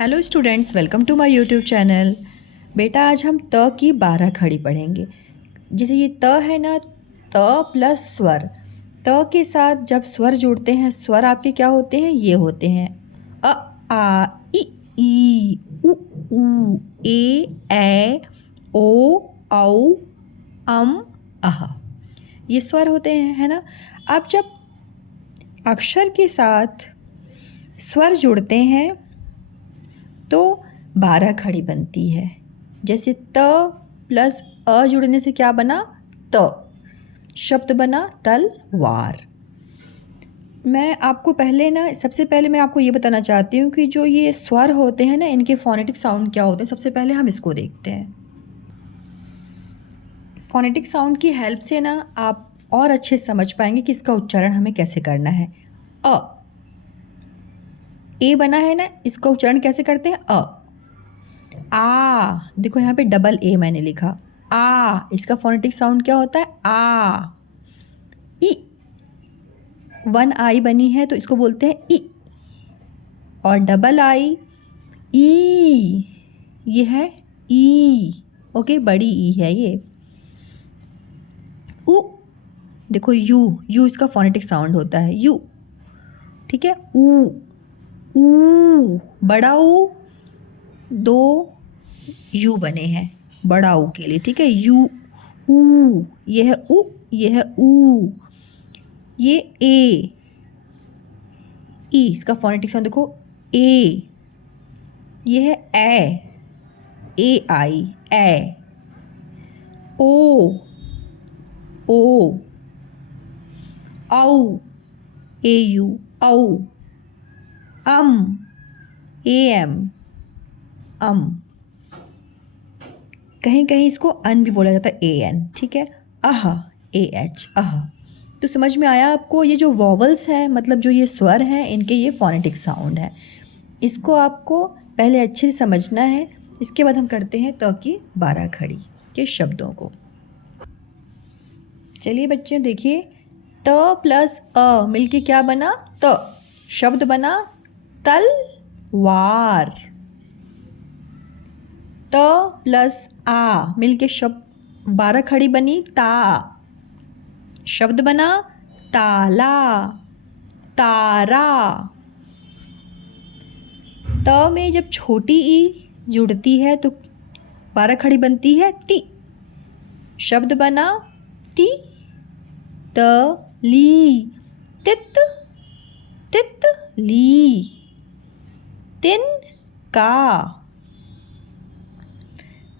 Hello students, welcome to my YouTube channel. बेटा आज हम त की 12 खड़ी पढ़ेंगे। जैसे ये त है ना, त प्लस स्वर। त के साथ जब स्वर जुड़ते हैं, स्वर आपके क्या होते हैं? ये होते हैं अ, आ, ई, उ, ए, ओ, औ, अह। ये स्वर होते हैं, है ना। अब जब अक्षर के साथ स्वर जुड़ते हैं तो 12 खड़ी बनती है। जैसे त प्लस अ जुड़ने से क्या बना? त। शब्द बना तलवार। मैं आपको सबसे पहले मैं आपको ये बताना चाहती हूँ कि जो ये स्वर होते हैं ना, इनके फोनेटिक साउंड क्या होते हैं। सबसे पहले हम इसको देखते हैं। फोनेटिक साउंड की हेल्प से ना आप और अच्छे से समझ पाएंगे कि इसका उच्चारण हमें कैसे करना है। अ, ए बना है ना, इसका उच्चारण कैसे करते हैं? देखो यहाँ पे डबल ए मैंने लिखा। इसका फोनेटिक साउंड क्या होता है? ई। 1 आई बनी है तो इसको बोलते हैं ई। और डबल आई, ई, ये है ई। ओके, बड़ी ई है ये। उ, देखो यू इसका फोनेटिक साउंड होता है यू। ठीक है, ऊ, बड़ा ऊ। 2 यू बने हैं बड़ा ऊ के लिए। ठीक है, यू, ऊ, ये है उ, ये है ऊ। ये ए, ई, इसका फोनेटिक साउंड देखो ए। ये है ए आई, ए। ओ, ओ, औ, ए यू, औ। ए एम, अम। कहीं कहीं इसको अन भी बोला जाता है, ए एन। ठीक है, अह, ए एच, अह। तो समझ में आया आपको? ये जो वॉवल्स हैं, मतलब जो ये स्वर हैं, इनके ये फोनेटिक साउंड है। इसको आपको पहले अच्छे से समझना है। इसके बाद हम करते हैं त की 12 खड़ी के शब्दों को। चलिए बच्चे देखिए, त प्लस अ मिलके क्या बना? त। शब्द बना तलवार। त प्लस आ मिलके शब्द 12 खड़ी बनी ता। शब्द बना ताला, तारा। त में जब छोटी ई जुड़ती है तो 12 खड़ी बनती है ती। शब्द बना ती, त, ली, तित, तित, ली, तिन, का।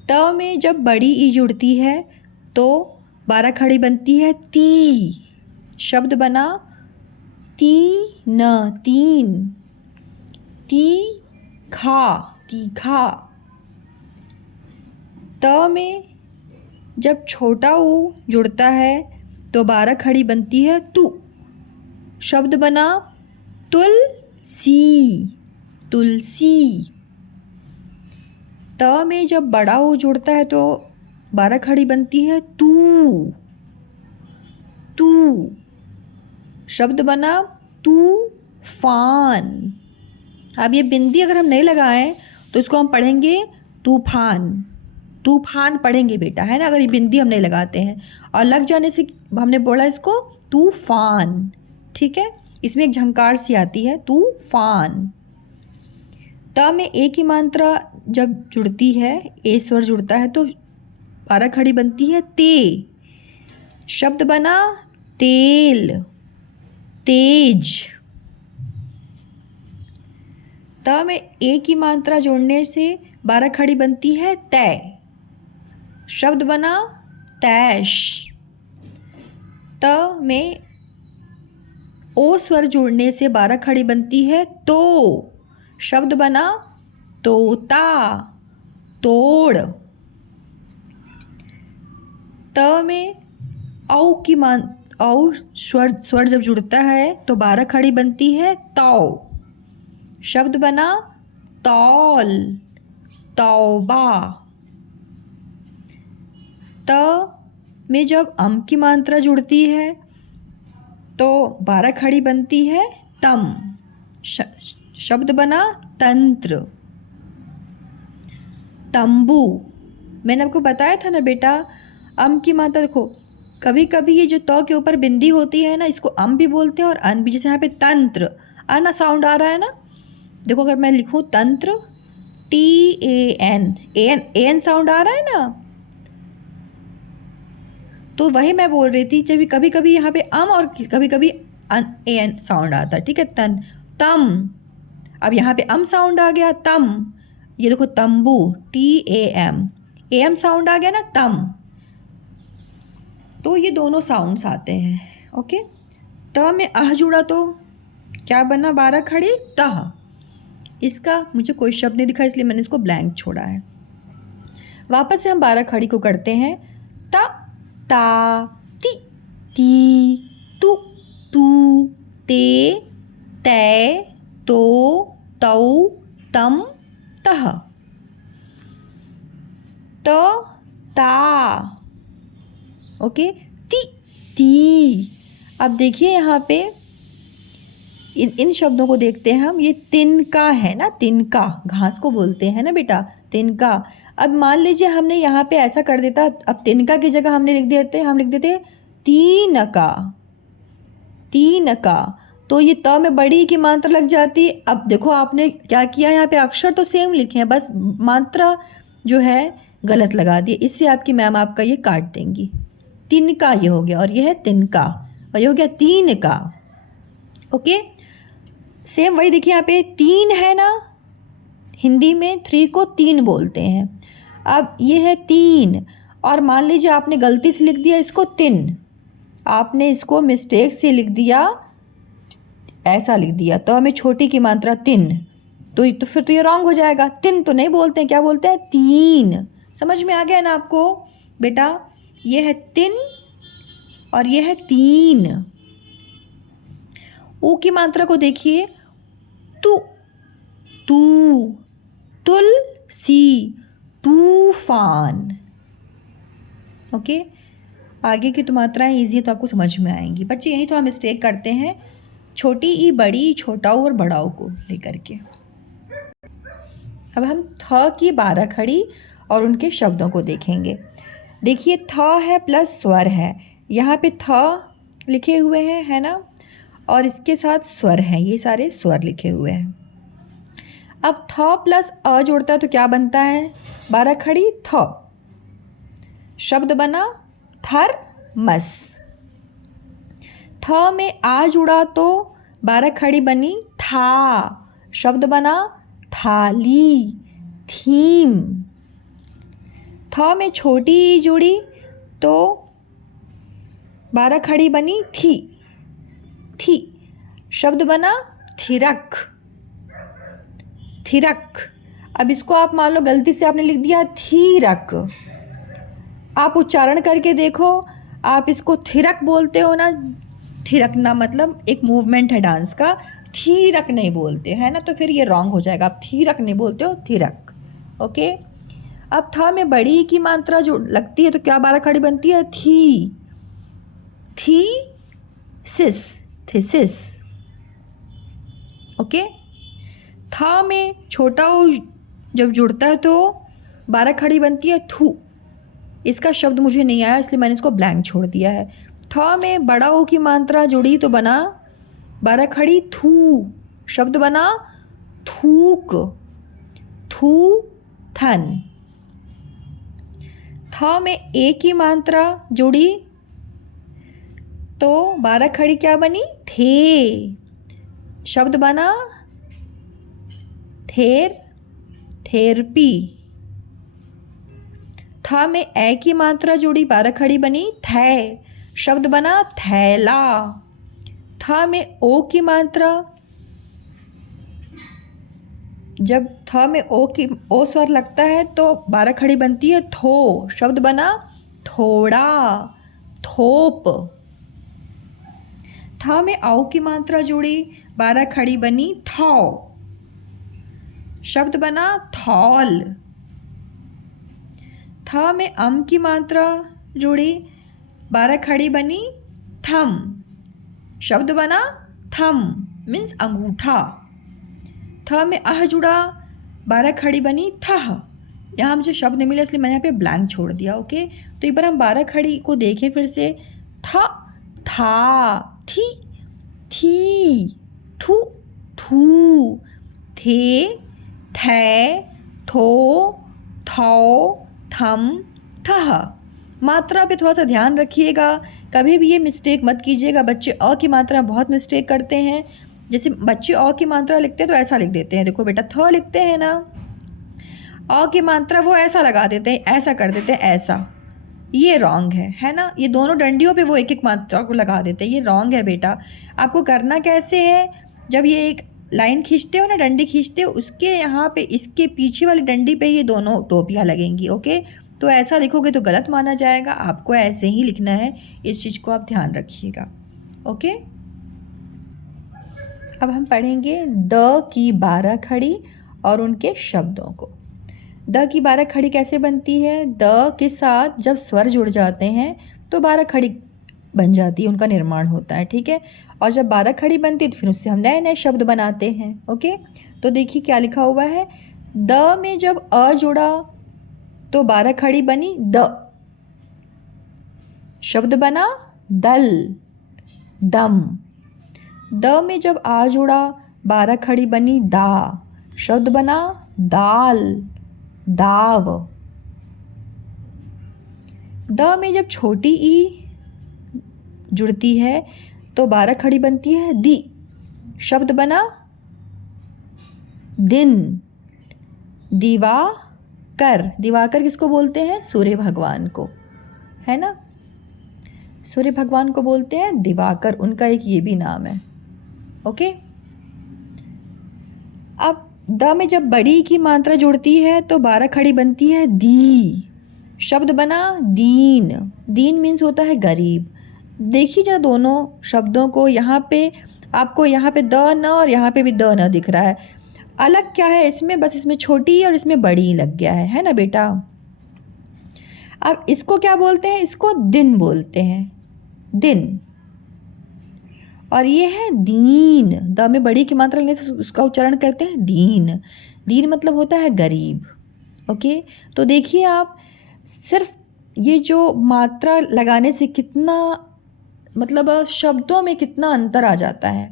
त में जब बड़ी ई जुड़ती है तो 12 खड़ी बनती है ती। शब्द बना तीन, तीन, तीखा, तीखा। त में जब छोटा ऊ जुड़ता है तो 12 खड़ी बनती है तू। शब्द बना तुलसी, तुलसी। त में जब बड़ा ऊ जुड़ता है तो 12 खड़ी बनती है तू, तू। शब्द बना तूफान। अब ये बिंदी अगर हम नहीं लगाएं तो इसको हम पढ़ेंगे तूफान। तूफान पढ़ेंगे बेटा, है ना, अगर ये बिंदी हम नहीं लगाते हैं। और लग जाने से हमने बोला इसको तूफान। ठीक है, इसमें एक झंकार सी आती है, तूफान। त में ए की मात्रा जब जुड़ती है, ए स्वर जुड़ता है तो 12 खड़ी बनती है ते। शब्द बना तेल, तेज। त में ए की मात्रा जोड़ने से 12 खड़ी बनती है तय। शब्द बना तैश। त में ओ स्वर जोड़ने से 12 खड़ी बनती है तो। शब्द बना तोता, तोड़। त में औ स्वर जब जुड़ता है तो 12 खड़ी बनती है तौ। शब्द बना तौल, तौबा। त में जब अम की मात्रा जुड़ती है तो 12 खड़ी बनती है तम। शब्द बना तंत्र, तंबू। मैंने आपको बताया था ना बेटा, अम की मात्रा देखो, कभी कभी ये जो त के ऊपर बिंदी होती है ना, इसको अम भी बोलते हैं और अन भी। जैसे यहाँ पे तंत्र, अन साउंड आ रहा है ना। देखो अगर मैं लिखूँ तंत्र, TAN, एन साउंड आ रहा है ना, तो वही मैं बोल रही थी, जब कभी कभी यहाँ पे अम और कभी कभी एन साउंड आता है, ठीक है। तम, अब यहाँ पे अम साउंड आ गया, तम। ये देखो तंबू, TAM, AM साउंड आ गया ना, तम। तो ये दोनों साउंड्स आते हैं, ओके। त में अह जुड़ा तो क्या बना, 12 खड़ी तह। इसका मुझे कोई शब्द नहीं दिखा, इसलिए मैंने इसको ब्लैंक छोड़ा है। वापस से हम 12 खड़ी को करते हैं। ता, ता, ती, ती, तु, तू, ते, तै, तो, तौ, तम, तह। त, ता, ओके। ती, ती। अब देखिए यहाँ पे इन शब्दों को देखते हैं हम। ये तिनका है ना, तिनका, घास को बोलते हैं ना बेटा, तिनका। अब मान लीजिए हमने यहाँ पे ऐसा कर देता, अब तिनका की जगह हम लिख देते तीनका, तीनका। तो ये त में बड़ी की मात्रा लग जाती। अब देखो आपने क्या किया, यहाँ पे अक्षर तो सेम लिखे हैं, बस मात्रा जो है गलत लगा दी। इससे आपकी मैम आपका ये काट देंगी। तिनका ये हो गया, और ये है तिनका, और ये हो गया तीन का, ओके। सेम वही देखिए यहाँ पे तीन है ना, हिंदी में 3 को 3 बोलते हैं। अब ये है तीन, और मान लीजिए आपने गलती से लिख दिया इसको तिन, आपने इसको मिस्टेक से लिख दिया, ऐसा लिख दिया, तो हमें छोटी की मात्रा तिन, तो फिर तो ये रॉन्ग हो जाएगा। तिन तो नहीं बोलते हैं, क्या बोलते हैं, तीन। समझ में आ गया ना आपको बेटा, ये है तिन और ये है तीन। ऊ की मात्रा को देखिए, तू, तू, तुलसी, तूफान, ओके। आगे की तो मात्राएं ईजी है, तो आपको समझ में आएंगी। बच्चे यही तो हम मिस्टेक करते हैं, छोटी ई बड़ी, छोटा और बड़ाओ को लेकर के। अब हम थ की 12 खड़ी और उनके शब्दों को देखेंगे। देखिए थ है प्लस स्वर है, यहाँ पे थ लिखे हुए हैं, है ना, और इसके साथ स्वर हैं, ये सारे स्वर लिखे हुए हैं। अब थ प्लस अ जोड़ता है तो क्या बनता है, 12 खड़ी थ, शब्द बना थर्मस। थ में आ जुड़ा तो 12 खड़ी बनी था, शब्द बना थाली, थीम। थ में छोटी ई जुड़ी तो 12 खड़ी बनी थी, थी, शब्द बना थिरक, थिरक। अब इसको आप मान लो गलती से आपने लिख दिया थीरक, आप उच्चारण करके देखो, आप इसको थिरक बोलते हो ना, थिरकना मतलब एक मूवमेंट है डांस का, थीरक नहीं बोलते है ना, तो फिर ये रॉन्ग हो जाएगा। आप थीरक नहीं बोलते हो, थिरक, ओके। अब थ में बड़ी की मात्रा जो लगती है तो क्या 12 खड़ी बनती है, थी, थी, सिस, थीसिस, ओके। था में छोटा ओ जब जुड़ता है तो 12 खड़ी बनती है थू। इसका शब्द मुझे नहीं आया, इसलिए मैंने इसको ब्लैंक छोड़ दिया है। था में बड़ा ओ की मात्रा जुड़ी तो बना 12 खड़ी थू, शब्द बना थूक, थू थन। था में ए की मात्रा जुड़ी तो 12 खड़ी क्या बनी, थे, शब्द बना थेर, थेरपी। था में ए की मात्रा जुड़ी 12 खड़ी बनी थै, शब्द बना थैला। था में ओ की मात्रा, जब था में ओ स्वर लगता है तो 12 खड़ी बनती है थो, शब्द बना थोड़ा, थोप। था में औ की मात्रा जुड़ी 12 खड़ी बनी थौ, शब्द बना थौल। था में अम की मात्रा जुड़ी 12 खड़ी बनी थम, शब्द बना थम मीन्स अंगूठा। था में अह जुड़ा 12 खड़ी बनी थह, यहाँ मुझे शब्द नहीं मिला इसलिए मैंने यहाँ पे ब्लैंक छोड़ दिया। ओके, तो एक बार हम 12 खड़ी को देखें फिर से। था, था, थी, थी, थू, थू, थे, थे, थो, थौ, थम, थह। मात्रा पे थोड़ा सा ध्यान रखिएगा, कभी भी ये मिस्टेक मत कीजिएगा। बच्चे अ की मात्रा बहुत मिस्टेक करते हैं। जैसे बच्चे अ की मात्रा लिखते हैं तो ऐसा लिख देते हैं, देखो बेटा थ लिखते हैं ना, अ की मात्रा वो ऐसा लगा देते हैं, ऐसा कर देते हैं, ऐसा। ये रॉन्ग है ना। ये दोनों डंडियों पे वो एक एक मात्रा को लगा देते हैं, ये रॉन्ग है बेटा। आपको करना कैसे है, जब ये एक लाइन खींचते हो ना, डंडी खींचते हो, उसके यहाँ पे इसके पीछे वाली डंडी पे ये दोनों टोपियाँ लगेंगी। ओके, तो ऐसा लिखोगे तो गलत माना जाएगा, आपको ऐसे ही लिखना है। इस चीज़ को आप ध्यान रखिएगा। ओके, अब हम पढ़ेंगे द की 12 खड़ी और उनके शब्दों को। द की 12 खड़ी कैसे बनती है? द के साथ जब स्वर जुड़ जाते हैं तो 12 खड़ी बन जाती है, उनका निर्माण होता है। ठीक है, और जब 12 खड़ी बनती है तो फिर उससे हम नए नए शब्द बनाते हैं। ओके, तो देखिए क्या लिखा हुआ है। द में जब अ जुड़ा तो 12 खड़ी बनी द, शब्द बना दल, दम। द में जब आ जुड़ा 12 खड़ी बनी दा, शब्द बना दाल, दाव। द में जब छोटी ई जुड़ती है तो 12 खड़ी बनती है दी, शब्द बना दिन, दिवाकर। दिवाकर किसको बोलते हैं? सूर्य भगवान को, है ना। सूर्य भगवान को बोलते हैं दिवाकर, उनका एक ये भी नाम है। ओके, अब द में जब बड़ी की मात्रा जुड़ती है तो 12 खड़ी बनती है दी, शब्द बना दीन। दीन मीन्स होता है गरीब। देखिए जरा दोनों शब्दों को, यहाँ पे आपको यहाँ पे द न और यहाँ पे भी द न दिख रहा है। अलग क्या है इसमें? बस इसमें छोटी और इसमें बड़ी लग गया है ना बेटा। अब इसको क्या बोलते हैं? इसको दिन बोलते हैं, दिन। और ये है दीन, द में बड़ी की मात्रा लेने से उसका उच्चारण करते हैं दीन। दीन मतलब होता है गरीब। ओके, तो देखिए आप, सिर्फ ये जो मात्रा लगाने से कितना, मतलब शब्दों में कितना अंतर आ जाता है।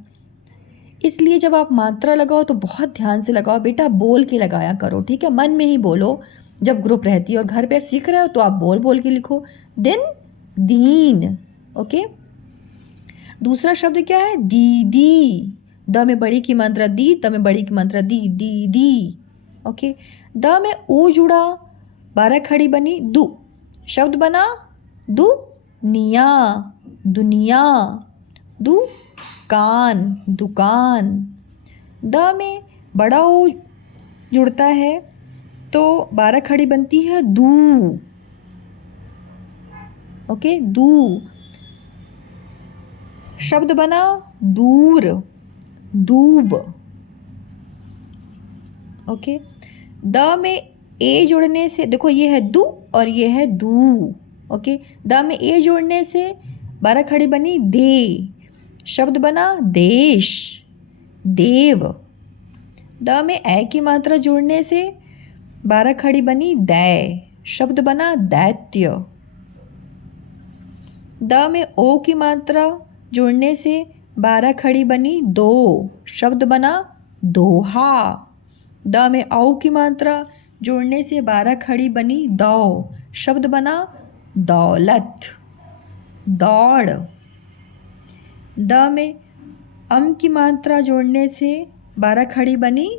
इसलिए जब आप मात्रा लगाओ तो बहुत ध्यान से लगाओ बेटा, बोल के लगाया करो। ठीक है, मन में ही बोलो जब ग्रुप रहती है, और घर पे सीख रहे हो तो आप बोल बोल के लिखो, दिन, दीन। ओके, दूसरा शब्द क्या है? दीदी। द में बड़ी की मात्रा दी, द में बड़ी की मात्रा दी, दीदी। ओके, द में ओ जुड़ा, 12 खड़ी बनी दु, शब्द बना दुनिया, दुनिया, दुकान, दुकान। द में बड़ा ओ जुड़ता है तो 12 खड़ी बनती है दू। ओके, दू, शब्द बना दूर, दूब। ओके, द में ए जोड़ने से, देखो ये है दू और ये है दू। ओके, द में ए जोड़ने से 12 खड़ी बनी दे, शब्द बना देश, देव। द में ए की मात्रा जोड़ने से 12 खड़ी बनी दै, शब्द बना दैत्य। द में ओ की मात्रा जोड़ने से 12 खड़ी बनी दो, शब्द बना दोहा। द में औ की मात्रा जोड़ने से 12 खड़ी बनी दौ, शब्द बना दौलत, दौड़। द में अम की मात्रा जोड़ने से 12 खड़ी बनी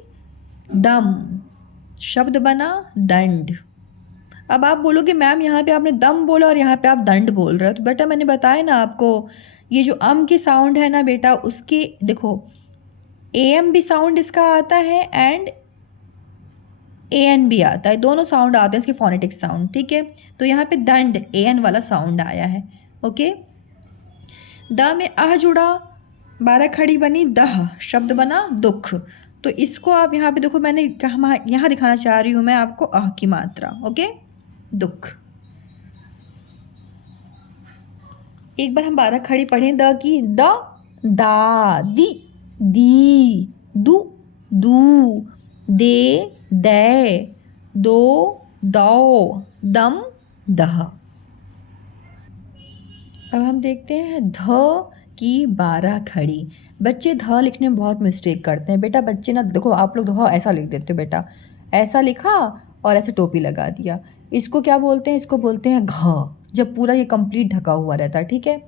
दम, शब्द बना दंड। अब आप बोलोगे मैम यहाँ पे आपने दम बोला और यहाँ पे आप दंड बोल रहे हो, तो बेटा मैंने बताया ना आपको, ये जो अम की साउंड है ना बेटा, उसके देखो एम भी साउंड इसका आता है एंड एन भी आता है, दोनों साउंड आते हैं इसके फोनेटिक साउंड। ठीक है, तो यहाँ पे दंड एन वाला साउंड आया है। ओके, द में अह जुड़ा, 12 खड़ी बनी दह, शब्द बना दुख। तो इसको आप यहाँ पे देखो, मैंने कहा यहाँ दिखाना चाह रही हूँ मैं आपको अह की मात्रा। ओके, दुख। एक बार हम 12 खड़ी पढ़ें द की। द, दा, दी, दी, दु, दू, दे, दै, दो, दौ, दम, दह। अब हम देखते हैं ध की 12 खड़ी। बच्चे ध लिखने में बहुत मिस्टेक करते हैं बेटा। बच्चे ना देखो, आप लोग ध ऐसा लिख देते हो बेटा, ऐसा लिखा और ऐसे टोपी लगा दिया। इसको क्या बोलते हैं? इसको बोलते हैं घ, जब पूरा ये कंप्लीट ढका हुआ रहता है। ठीक है,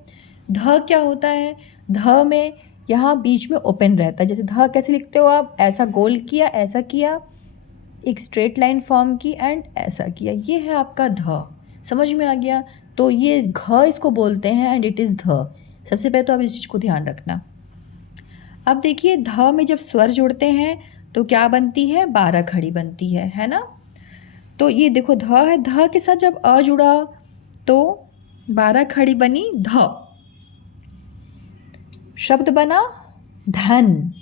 ध क्या होता है? ध में यहाँ बीच में ओपन रहता है। जैसे ध कैसे लिखते हो आप? ऐसा गोल किया, ऐसा किया, एक स्ट्रेट लाइन फॉर्म की एंड ऐसा किया, ये है आपका ध। समझ में आ गया? तो ये घ इसको बोलते हैं एंड इट इज़ ध। सबसे पहले तो आप इस चीज़ को ध्यान रखना। अब देखिए ध में जब स्वर जुड़ते हैं तो क्या बनती है? 12 खड़ी बनती है ना। तो ये देखो ध है, ध के साथ जब अ जुड़ा तो 12 खड़ी बनी ध। शब्द बना धन।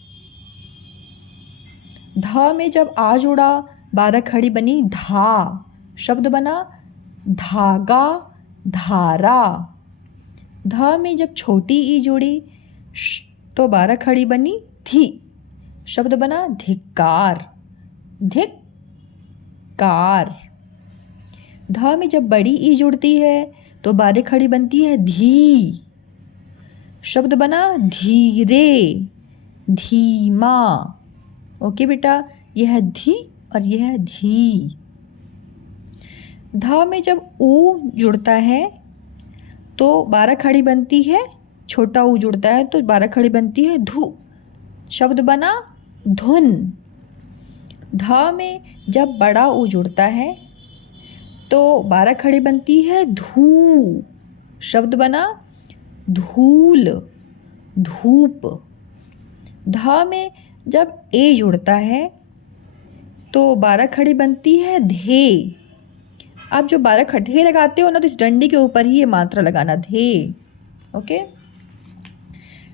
ध में जब आ जुड़ा 12 खड़ी बनी धा। शब्द बना धागा, धारा। ध में जब छोटी ई जुड़ी तो 12 खड़ी बनी धी। शब्द बना धिक्कार, धिक्कार। ध में जब बड़ी ई जुड़ती है तो 12 खड़ी बनती है धी। शब्द बना धीरे, धीमा। ओके बेटा, यह है धी और यह है धी। ध में जब ऊ जुड़ता है तो 12 खड़ी बनती है, छोटा ऊ जुड़ता है तो 12 खड़ी बनती है धू। शब्द बना धुन। ध में जब बड़ा ऊ जुड़ता है तो 12 खड़ी बनती है धू। शब्द बना धूल, धूप। ध में जब ए जुड़ता है तो 12 खड़ी बनती है धे। आप जो 12 खड़े लगाते हो ना, तो इस डंडी के ऊपर ही ये मात्रा लगाना, धे। ओके।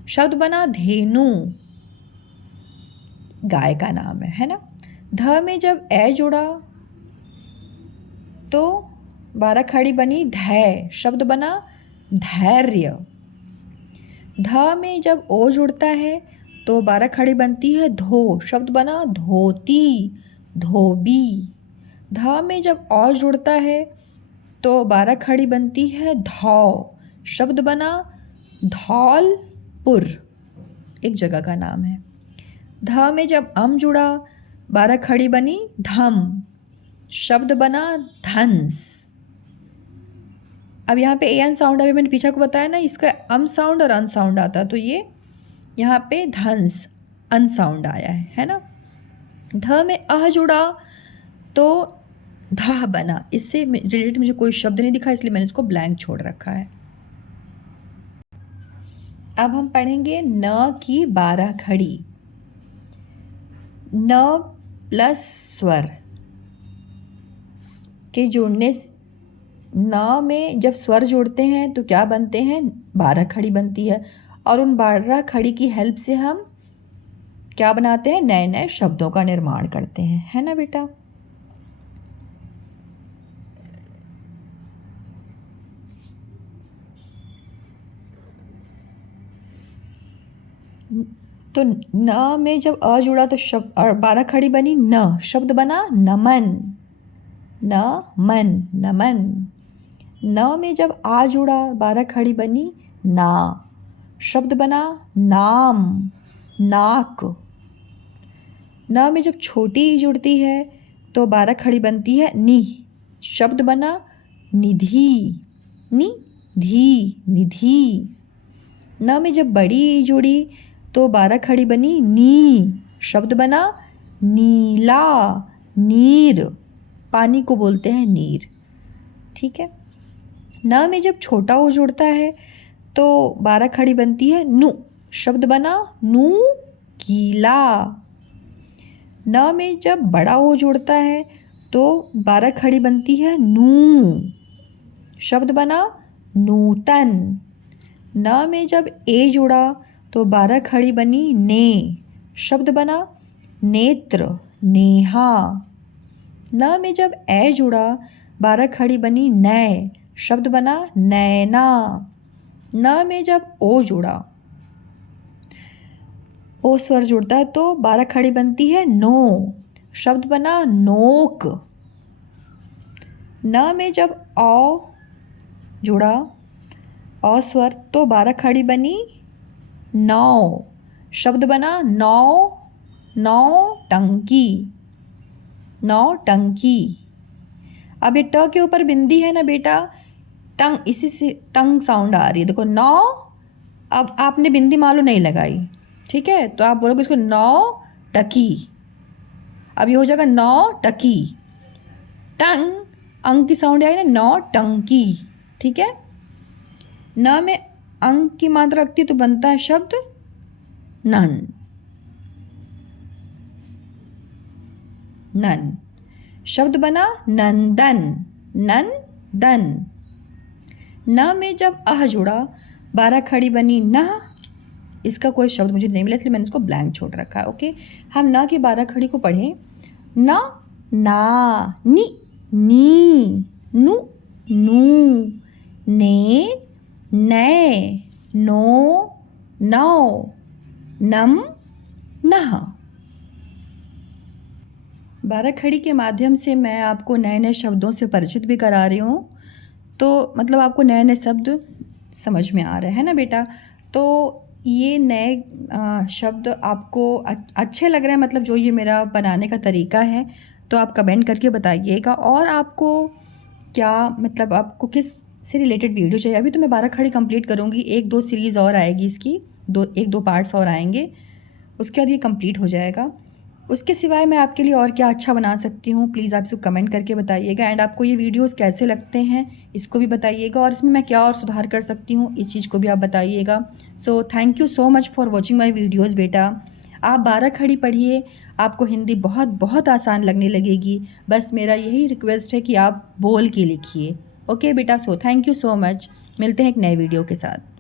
शब्द बना धेनु, गाय का नाम है ना। ध में जब ए जुड़ा तो 12 खड़ी बनी धै। शब्द बना धैर्य। ध में जब ओ जुड़ता है तो 12 खड़ी बनती है धो। शब्द बना धोती, धोबी। ध में जब औ जुड़ता है तो 12 खड़ी बनती है धौ। शब्द बना धौलपुर, एक जगह का नाम है। ध में जब अम जुड़ा 12 खड़ी बनी धम। शब्द बना धंस। अब यहाँ पे ए एन साउंड, अभी मैंने पीछे को बताया ना, इसका अम साउंड और अन साउंड आता, तो ये यहाँ पे धंस अन साउंड आया है ना। ध में अह जुड़ा तो धाह बना। इससे रिलेटेड मुझे कोई शब्द नहीं दिखा, इसलिए मैंने इसको ब्लैंक छोड़ रखा है। अब हम पढ़ेंगे न की 12 खड़ी। न प्लस स्वर के जुड़ने, न में जब स्वर जुड़ते हैं तो क्या बनते हैं? 12 खड़ी बनती है। और उन 12 खड़ी की हेल्प से हम क्या बनाते हैं? नए नए शब्दों का निर्माण करते हैं, है ना बेटा। तो न में जब अ जुड़ा तो शब्द और 12 खड़ी बनी न। शब्द बना नमन, न मन, नमन। न में जब आ जुड़ा 12 खड़ी बनी ना। शब्द बना नाम, नाक। न में जब छोटी ई जुड़ती है तो 12 खड़ी बनती है नी। शब्द बना निधि, निधि, निधि। न में जब बड़ी ई जुड़ी तो 12 खड़ी बनी नी। शब्द बना नीला, नीर। पानी को बोलते हैं नीर, ठीक है। न में जब छोटा ओ जुड़ता है तो 12 खड़ी बनती है नु। शब्द बना नू कीला। न में जब बड़ा ओ जुड़ता है तो 12 खड़ी बनती है नू। शब्द बना नूतन। न में जब ए जुड़ा तो 12 खड़ी बनी ने। शब्द बना नेत्र, नेहा। न में जब ए जुड़ा 12 खड़ी बनी नय। शब्द बना नैना। न में जब ओ जुड़ा, ओ स्वर जुड़ता है तो 12 खड़ी बनती है नो। शब्द बना नोक। न में जब औ जुड़ा, औ स्वर, तो 12 खड़ी बनी नौ, शब्द बना नौ, नौटंकी, नौटंकी। अब ये ट के ऊपर बिंदी है ना बेटा, टंग, इसी से टंग साउंड आ रही है, देखो नौ। अब आपने बिंदी मान लो नहीं लगाई, ठीक है, तो आप बोलोगे इसको नौ टकी। अब ये हो जाएगा नौ टकी। टंग, अंग की साउंड आएगी ना, नौ टंकी, ठीक है। न में अंग की मात्रा लगती है तो बनता है शब्द नन, नन। शब्द बना नंदन, नंदन। न में जब अह जुड़ा, 12 खड़ी बनी न। इसका कोई शब्द मुझे नहीं मिला इसलिए मैंने इसको ब्लैंक छोड़ रखा है, ओके। हम न की 12 खड़ी को पढ़ें, न, ना, नि, नी, नु, नू, ने, नै, नो, नौ, नम, नह। 12 खड़ी के माध्यम से मैं आपको नए नए शब्दों से परिचित भी करा रही हूँ, तो मतलब आपको नए नए शब्द समझ में आ रहे हैं ना बेटा। तो ये नए शब्द आपको अच्छे लग रहे हैं, मतलब जो ये मेरा बनाने का तरीका है, तो आप कमेंट करके बताइएगा। और आपको क्या मतलब आपको किस से रिलेटेड वीडियो चाहिए। अभी तो मैं 12 खड़ी कंप्लीट करूँगी, 1-2 सीरीज़ और आएगी इसकी, 1-2 पार्ट्स और आएंगे, उसके बाद ये कंप्लीट हो जाएगा। उसके सिवाय मैं आपके लिए और क्या अच्छा बना सकती हूँ, प्लीज़ आप इसको कमेंट करके बताइएगा। एंड आपको ये वीडियोस कैसे लगते हैं इसको भी बताइएगा, और इसमें मैं क्या और सुधार कर सकती हूँ इस चीज़ को भी आप बताइएगा। So thank you so much for watching my videos बेटा। आप 12 खड़ी पढ़िए, आपको हिंदी बहुत बहुत आसान लगने लगेगी। बस मेरा यही रिक्वेस्ट है कि आप बोल के लिखिए, ओके बेटा। So thank you so much, मिलते हैं एक नए वीडियो के साथ।